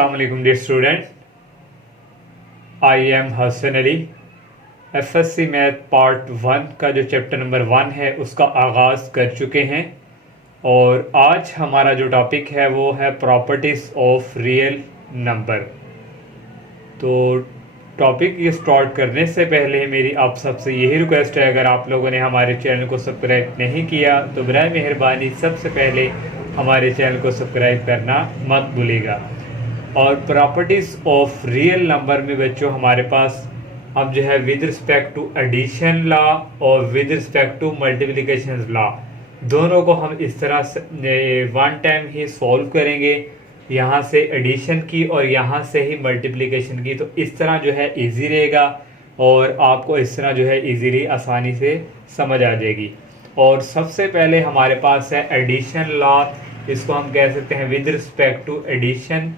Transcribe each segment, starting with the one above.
अस्सलाम वालेकुम dear student, I am Hasan Ali. FSc math part 1 का जो चैप्टर नंबर 1 है उसका आगाज़ कर चुके हैं और आज हमारा जो टॉपिक है वो है प्रॉपर्टीज़ ऑफ रियल नंबर। तो टॉपिक ये स्टार्ट करने से पहले मेरी आप सबसे यही रिक्वेस्ट है, अगर आप लोगों ने हमारे चैनल को सब्सक्राइब नहीं किया तो बराए मेहरबानी सबसे पहले हमारे चैनल को सब्सक्राइब करना मत भूलिएगा। और प्रॉपर्टीज़ ऑफ रियल नंबर में बच्चों हमारे पास अब जो है with respect to addition law और with respect to multiplication law दोनों को हम इस तरह से वन टाइम ही सॉल्व करेंगे, यहाँ से एडिशन की और यहाँ से ही मल्टीप्लिकेशन की। तो इस तरह जो है इजी रहेगा और आपको इस तरह जो है इजीली आसानी से समझ आ जाएगी। और सबसे पहले हमारे पास है एडिशन लॉ, इसको हम कह सकते हैं with respect to addition.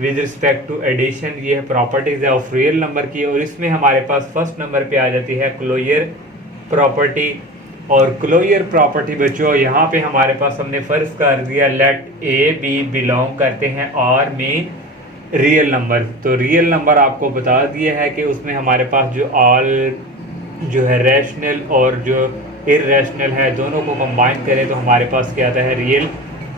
With respect to addition ये है प्रॉपर्टीज है ऑफ रियल नंबर की, और इसमें हमारे पास फर्स्ट नंबर पे आ जाती है क्लोजर प्रॉपर्टी। और क्लोजर प्रॉपर्टी बच्चों यहाँ पे हमारे पास हमने फर्ज कर दिया लेट ए बी बिलोंग करते हैं और में रियल नंबर। तो रियल नंबर आपको बता दिया है कि उसमें हमारे पास जो ऑल जो है रैशनल और जो इरेशनल है दोनों को कंबाइन करें तो हमारे पास क्या आता है रियल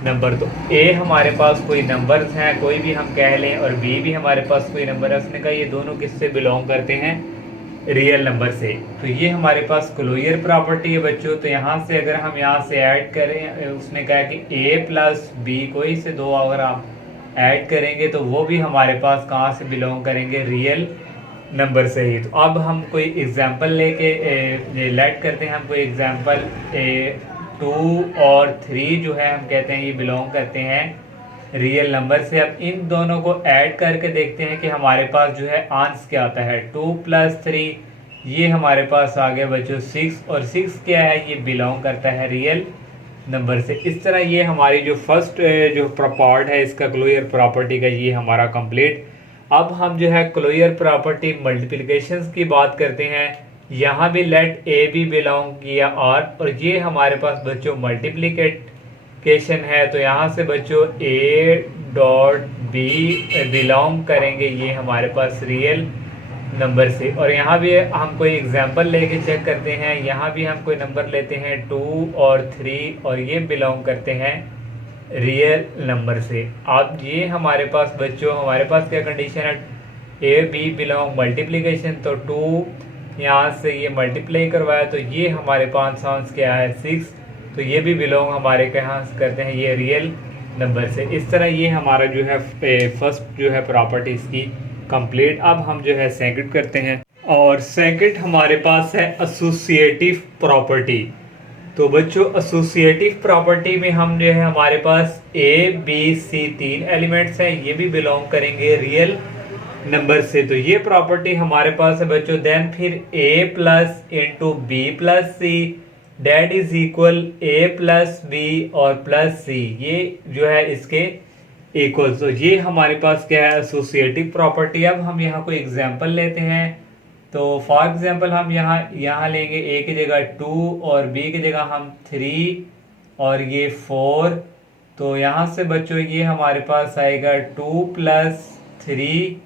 नंबर। तो ए हमारे पास कोई नंबर्स हैं कोई भी हम कह लें और बी भी हमारे पास कोई नंबर है, उसने कहा ये दोनों किससे बिलोंग करते हैं रियल नंबर से। तो ये हमारे पास क्लोजर प्रॉपर्टी है बच्चों। तो यहाँ से अगर हम यहाँ से ऐड करें, उसने कहा कि ए प्लस बी कोई से दो अगर आप ऐड करेंगे तो वो भी हमारे पास कहाँ से बिलोंग करेंगे रियल नंबर से ही। तो अब हम कोई एग्जांपल लेके लेट करते हैं, हम कोई एग्जांपल 2 और 3 जो है हम कहते हैं ये बिलोंग करते हैं रियल नंबर से। अब इन दोनों को ऐड करके देखते हैं कि हमारे पास जो है आंसर क्या आता है। 2 + 3 ये हमारे पास आ गया बच्चों 6, और 6 क्या है ये बिलोंग करता है रियल नंबर से। इस तरह ये हमारी जो फर्स्ट जो पार्ट है इसका क्लोजर प्रॉपर्टी का ये हमारा कंप्लीट। अब हम जो है क्लोजर प्रॉपर्टी मल्टीप्लिकेशंस की बात करते हैं। यहाँ भी लेट ए बी बिलोंग किया और ये हमारे पास बच्चों मल्टीप्लिकेशन है। तो यहाँ से बच्चों ए डॉट बी बिलोंग करेंगे ये हमारे पास रियल नंबर से। और यहाँ भी हम कोई एग्जांपल लेके चेक करते हैं, यहाँ भी हम कोई नंबर लेते हैं 2 और 3 और ये बिलोंग करते हैं रियल नंबर से। अब ये हमारे पास बच्चों हमारे पास क्या कंडीशन है, ए बी बिलोंग मल्टीप्लिकेशन। तो 2 यहाँ से ये मल्टीप्लाई करवाया तो ये हमारे पास आंसर क्या है 6, तो ये भी बिलोंग हमारे कहाँ से करते हैं ये रियल नंबर से। इस तरह ये हमारा जो है फर्स्ट जो है प्रॉपर्टी इसकी कंप्लीट। अब हम जो है सेकंड करते हैं और सेकंड हमारे पास है एसोसिएटिव प्रॉपर्टी। तो बच्चों एसोसिएटिव प्रॉपर्टी में हम जो है हमारे पास ए बी सी 3 एलिमेंट्स हैं, ये भी बिलोंग करेंगे रियल नंबर से। तो ये प्रॉपर्टी हमारे पास है बच्चों। देन फिर a plus into B plus C that is equal A plus B और प्लस सी, ये जो है इसके इक्वल। तो ये हमारे पास क्या है एसोसिएटिव प्रॉपर्टी। अब हम यहाँ कोई एग्जांपल लेते हैं। तो फॉर एग्जांपल हम यहाँ लेंगे a की जगह 2 और b की जगह हम 3 और ये 4। तो यहाँ से बच्चों ये हमारे पास आएगा 2 + 3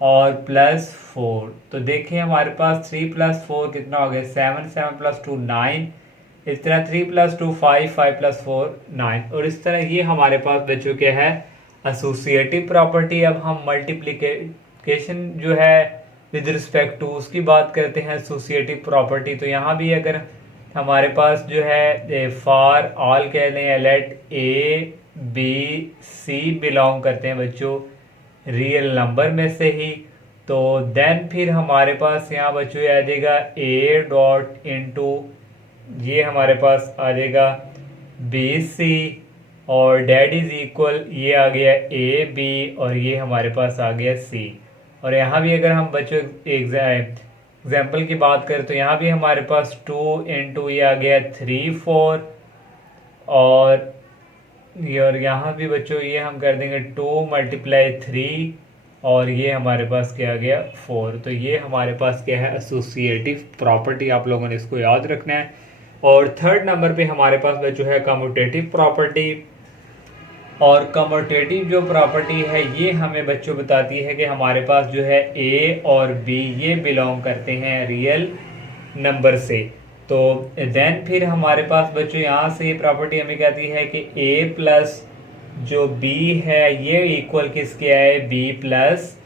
और +4। तो देखें हमारे पास 3 + 4 कितना हो गया 7, 7 + 2 9, इस तरह 3 + 2 5, 5 + 4 9। और इस तरह ये हमारे पास बच्चों क्या है एसोसिएटिव प्रॉपर्टी। अब हम मल्टीप्लिकेशन जो है विद रिस्पेक्ट टू उसकी बात करते हैं एसोसिएटिव प्रॉपर्टी। तो यहाँ भी अगर हमारे पास जो है फॉर ऑल कह लें let A B C belong करते हैं बच्चों रियल नंबर में से ही। तो देन फिर हमारे पास यहाँ बच्चों आ जाएगा ए डॉट इंटू ये हमारे पास आ जाएगा बी सी और डेट इज इक्वल ये आ गया ए बी और ये हमारे पास आ गया सी। और यहाँ भी अगर हम बच्चों एग्जाम्पल की बात करें तो यहाँ भी हमारे पास 2 इंटू ये आ गया 3 4 और यहाँ भी बच्चों ये हम कर देंगे 2 × 3 और ये हमारे पास क्या आ गया 4। तो ये हमारे पास क्या है एसोसिएटिव प्रॉपर्टी, आप लोगों ने इसको याद रखना है। और थर्ड नंबर पे हमारे पास बच्चों है कम्यूटेटिव प्रॉपर्टी। और कम्यूटेटिव जो प्रॉपर्टी है ये हमें बच्चों बताती है कि हमारे पास जो है ए और बी ये बिलोंग करते हैं रियल नंबर से। तो देन फिर हमारे पास बच्चों यहाँ से ये प्रॉपर्टी हमें कहती है कि ए प्लस जो बी है ये इक्वल किसके है, बी प्लस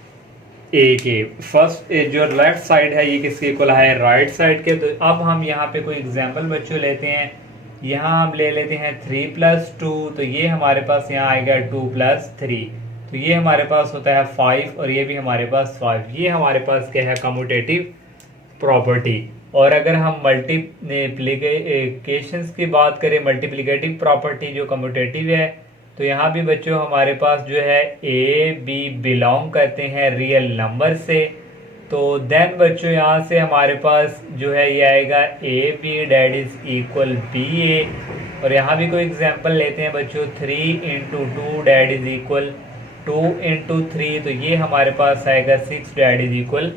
ए के। फर्स्ट जो लेफ्ट साइड है ये किसके इक्वल है, राइट साइड के। तो अब हम यहाँ पे कोई एग्जांपल बच्चों लेते हैं। यहाँ हम ले लेते हैं 3 प्लस 2, तो ये हमारे पास यहाँ आएगा 2 प्लस 3, तो ये हमारे पास होता है 5 और ये भी हमारे पास 5। ये हमारे पास क्या है, कम्यूटेटिव प्रॉपर्टी। और अगर हम मल्टीप्लिकेशंस की बात करें, मल्टीप्लिकेटिव प्रॉपर्टी जो कम्यूटेटिव है, तो यहाँ भी बच्चों हमारे पास जो है ए बी बिलोंग करते हैं रियल नंबर से। तो देन बच्चों यहाँ से हमारे पास जो है ये आएगा A B that is equal B A. और यहाँ भी कोई एग्जांपल लेते हैं बच्चों, 3 into 2 that is equal 2 into 3, तो ये हमारे पास आएगा 6 डैट इज इक्वल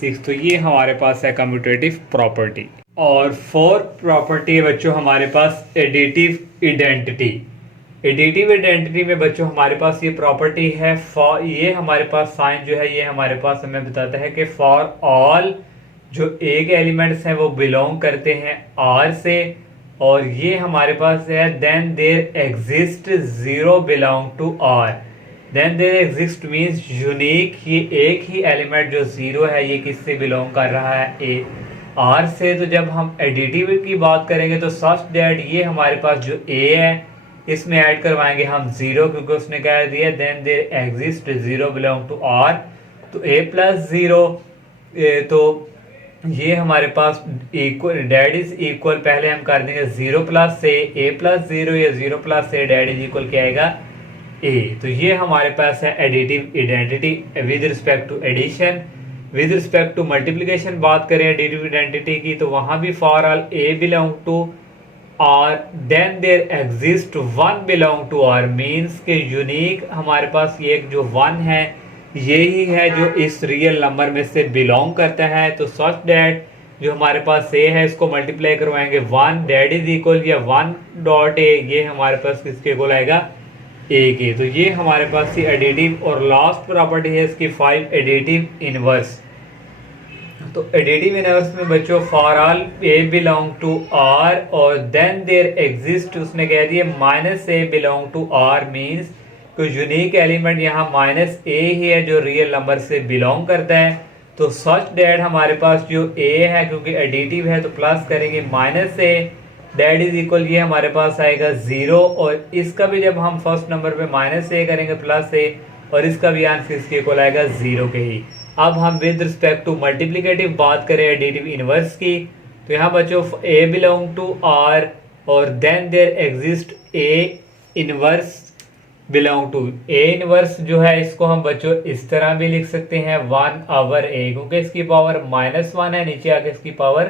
6। तो ये हमारे पास है कम्यूटेटिव प्रॉपर्टी। और फोर्थ प्रॉपर्टी है बच्चों हमारे पास एडिटिव आइडेंटिटी। एडिटिव आइडेंटिटी में बच्चों हमारे पास ये प्रॉपर्टी है, फॉर ये हमारे पास साइन जो है ये हमारे पास हमें बताता है कि फॉर ऑल जो ए के एलिमेंट्स हैं वो बिलोंग करते हैं आर से। और ये हमारे पास है then there exist zero belong to R. Then there exist means unique, ये एक ही एलिमेंट जो जीरो है ये किससे बिलोंग कर रहा है, ए आर से। तो जब हम एडिटिव की बात करेंगे तो सच दैट ये हमारे पास जो ए है इसमें ऐड करवाएंगे हम जीरो, क्योंकि उसने कह दिया then there exist zero belong to R. तो ए प्लस जीरो, तो ये हमारे पास इक्वल डैट इज इक्वल, पहले हम कर देंगे zero plus A plus zero या zero plus A that is equal क्या आएगा, ए। तो ये हमारे पास है additive identity with respect to addition. With respect to multiplication बात करें एडिटिव आइडेंटिटी की, तो वहां भी for all A belong to और then there exist one belong to R, means के यूनिक हमारे पास ये जो वन है यही है जो इस रियल नंबर में से बिलोंग करता है। तो सच दैट जो हमारे पास ए है इसको मल्टीप्लाई करवाएंगे 1 डैट इज इक्वल या 1 डॉट ए, ये हमारे पास किसके इक्वल आएगा, ए के। तो ये हमारे पास ही एडिटिव। और लास्ट प्रॉपर्टी है इसकी 5 एडिटिव इनवर्स। तो एडिटिव इनवर्स में बच्चों for all A belong to R और देन देयर एग्जिस्ट, उसने कह दिया minus a belong to R, means कोई यूनिक एलिमेंट यहाँ माइनस ए ही है जो रियल नंबर से बिलोंग करता है। तो सच डैट हमारे पास जो ए है क्योंकि एडिटिव है तो प्लस करेंगे minus A that is equal, ये हमारे पास आएगा जीरो। और इसका भी जब हम फर्स्ट नंबर पे माइनस ए करेंगे प्लस ए, और इसका भी आंसर इसके इक्वल आएगा जीरो के ही। अब हम विद रिस्पेक्ट टू मल्टीप्लिकेटिव बात करें एडिटिव इनवर्स की, तो यहाँ बच्चों ए बिलोंग टू आर और then there exist a inverse belong to. A inverse जो है इसको हम बच्चों इस तरह भी लिख सकते हैं 1/a, क्योंकि इसकी पावर -1 है, नीचे आके इसकी पावर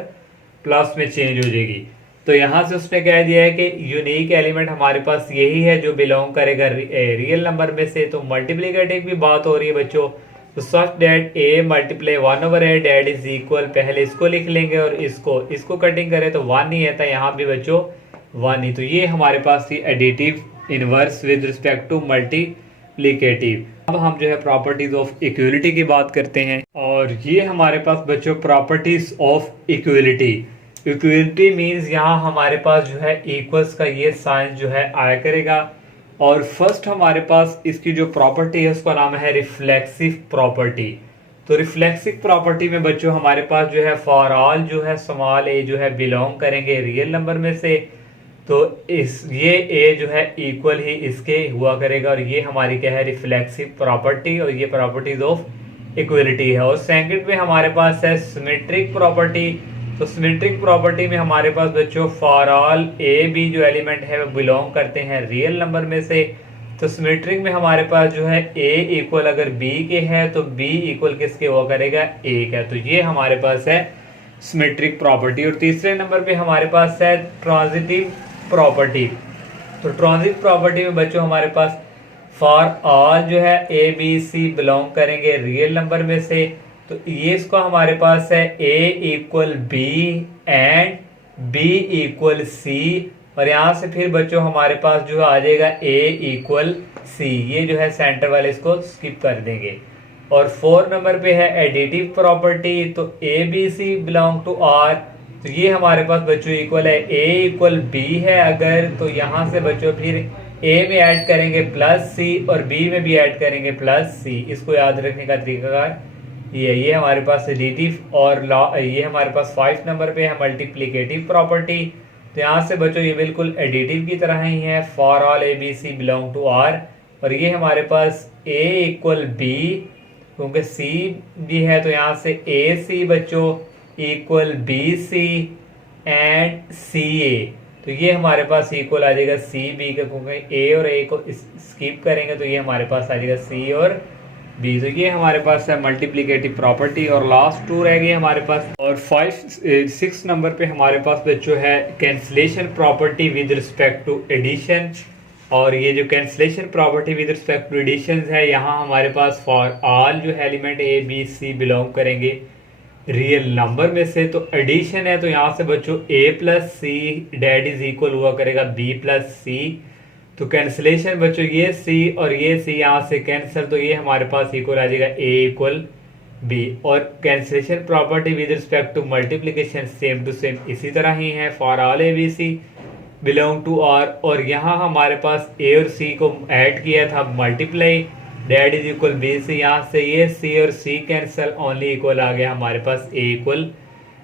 प्लस में चेंज हो जाएगी। तो यहाँ से उसने कह दिया है कि यूनिक एलिमेंट हमारे पास यही है जो बिलोंग करेगा रियल नंबर में से। तो मल्टीप्लिकेटिव की बात हो रही है बच्चों, तो such that A multiply 1/a that is equal, पहले इसको लिख लेंगे और इसको कटिंग करें तो 1 ही आता है, यहाँ भी बच्चों 1 ही। तो ये हमारे पास थी additive inverse with respect to multiplicative. अब हम जो है प्रॉपर्टीज ऑफ इक्वलिटी की बात करते हैं, और ये हमारे पास बच्चों properties of equality. Equality means यहाँ हमारे पास जो है इक्वल्स का ये साइन जो है आया करेगा। और फर्स्ट हमारे पास इसकी जो प्रॉपर्टी है उसका नाम है रिफ्लेक्सिव प्रॉपर्टी। तो रिफ्लेक्सिव प्रॉपर्टी में बच्चों हमारे पास जो है फॉर ऑल जो है स्मॉल ए जो है बिलोंग करेंगे रियल नंबर में से, तो ये ए जो है इक्वल ही इसके हुआ करेगा, और ये हमारी क्या है रिफ्लेक्सिव प्रॉपर्टी, और ये प्रॉपर्टीज ऑफ इक्वलिटी है। और सेकंड में हमारे पास है सिमेट्रिक प्रॉपर्टी। तो सिमेट्रिक प्रॉपर्टी में हमारे पास बच्चों फॉर ऑल ए बी जो एलिमेंट है वो बिलोंग करते हैं रियल नंबर में से। तो सिमेट्रिक में हमारे पास जो है ए इक्वल अगर बी के है तो बी इक्वल किसके हुआ करेगा, ए का। तो ये हमारे पास है सिमेट्रिक प्रॉपर्टी। और तीसरे नंबर पे हमारे पास है ट्रांजिटिव प्रॉपर्टी। तो ट्रांजिटिव प्रॉपर्टी में बच्चों हमारे पास फॉर ऑल जो है ए बी सी बिलोंग करेंगे रियल नंबर में से। तो ये इसको हमारे पास है a equal b and b equal c और यहाँ से फिर बच्चों हमारे पास जो आ जाएगा a इक्वल सी, ये जो है सेंटर वाले इसको स्किप कर देंगे। और 4 नंबर पे है एडिटिव प्रॉपर्टी, तो a B C belong to R, तो ये हमारे पास बच्चों इक्वल है a इक्वल b है अगर, तो यहाँ से बच्चों फिर a में ऐड करेंगे प्लस c और b में भी ऐड करेंगे प्लस c। इसको याद रखने का तरीकाकार ये हमारे पास एडिटिव। और ये हमारे पास 5 नंबर पे है मल्टीप्लिकेटिव प्रॉपर्टी, तो यहाँ से बच्चों ये बिल्कुल एडिटिव की तरह ही है, for all a B C belong to R. और ये हमारे पास a इक्वल बी, क्योंकि c भी है तो यहाँ से ए सी बच्चों इक्वल बी सी एंड सी ए, तो ये हमारे पास इक्वल आ जाएगा सी बी का, क्योंकि ए और ए को स्किप करेंगे तो ये हमारे पास आ जाएगा सी और बी। तो ये हमारे पास है मल्टीप्लिकेटिव प्रॉपर्टी। और लास्ट 2 रह गए हमारे पास। और 6 नंबर पे हमारे पास बच्चों है cancellation property with respect to addition. और ये जो cancellation property with respect to addition है, यहाँ हमारे पास फॉर ऑल जो है element a B C belong करेंगे रियल नंबर में से, तो एडिशन है तो यहाँ से बच्चों a plus C that is equal हुआ करेगा b प्लस सी। तो कैंसलेशन बच्चों ये c और ये c यहाँ से कैंसिल, तो ये हमारे पास इक्वल आ जाएगा a इक्वल b। और cancellation property with respect to multiplication same to same इसी तरह ही है, for all a B C belong to R. और यहाँ हमारे पास a और c को ऐड किया था multiply, that is equal b से, यहाँ से ये c और c कैंसिल, ओनली इक्वल आ गया हमारे पास a इक्वल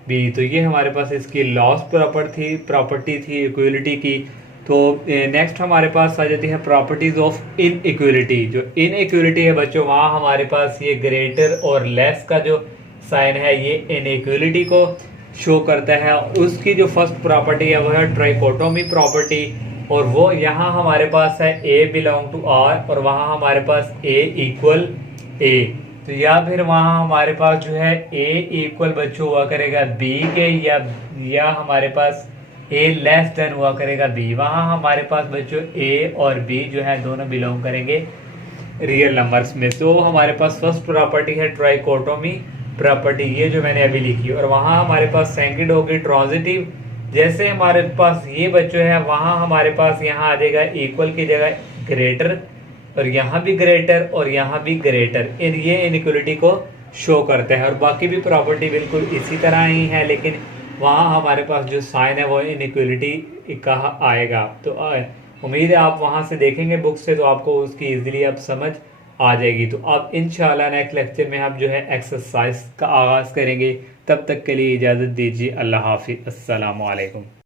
b। तो ये हमारे पास इसकी लॉस्ट प्रॉपर्टी थी इक्वलिटी की। तो नेक्स्ट हमारे पास आ जाती है प्रॉपर्टीज ऑफ इनइक्वलिटी। जो इनइक्वलिटी है बच्चों, वहाँ हमारे पास ये ग्रेटर और लेस का जो साइन है ये इनइक्वलिटी को शो करता है। उसकी जो फर्स्ट प्रॉपर्टी है वो है ट्राइकोटोमी प्रॉपर्टी, और वो यहाँ हमारे पास है a बिलोंग टू r, और वहाँ हमारे पास a इक्वल a। तो या फिर वहाँ हमारे पास जो है a इक्वल बच्चों हुआ करेगा b के, या हमारे पास a लेस देन हुआ करेगा b। वहाँ हमारे पास बच्चों a और b जो है दोनों बिलोंग करेंगे रियल नंबर्स में। तो हमारे पास फर्स्ट प्रॉपर्टी है ट्राइकोटोमी प्रॉपर्टी, ये जो मैंने अभी लिखी। और वहाँ हमारे पास सेकंड होगी ट्रांजिटिव। जैसे हमारे पास ये बच्चों है, वहाँ हमारे पास यहाँ आ जाएगा इक्वल की जगह ग्रेटर, और यहाँ भी ग्रेटर और यहाँ भी ग्रेटर, ये इनइक्वलिटी को शो करता है। और बाकी भी प्रॉपर्टी बिल्कुल इसी तरह ही है, लेकिन वहाँ हमारे पास जो साइन है वो इनइक्वलिटी का आएगा। तो उम्मीद है आप वहाँ से देखेंगे बुक से, तो आपको उसकी इजीली अब समझ आ जाएगी। तो अब इंशाल्लाह नेक्स्ट लेक्चर में हम जो है एक्सरसाइज का आगाज़ करेंगे। तब तक के लिए इजाज़त दीजिए। अल्लाह हाफिज़। अस्सलामु अलैकुम।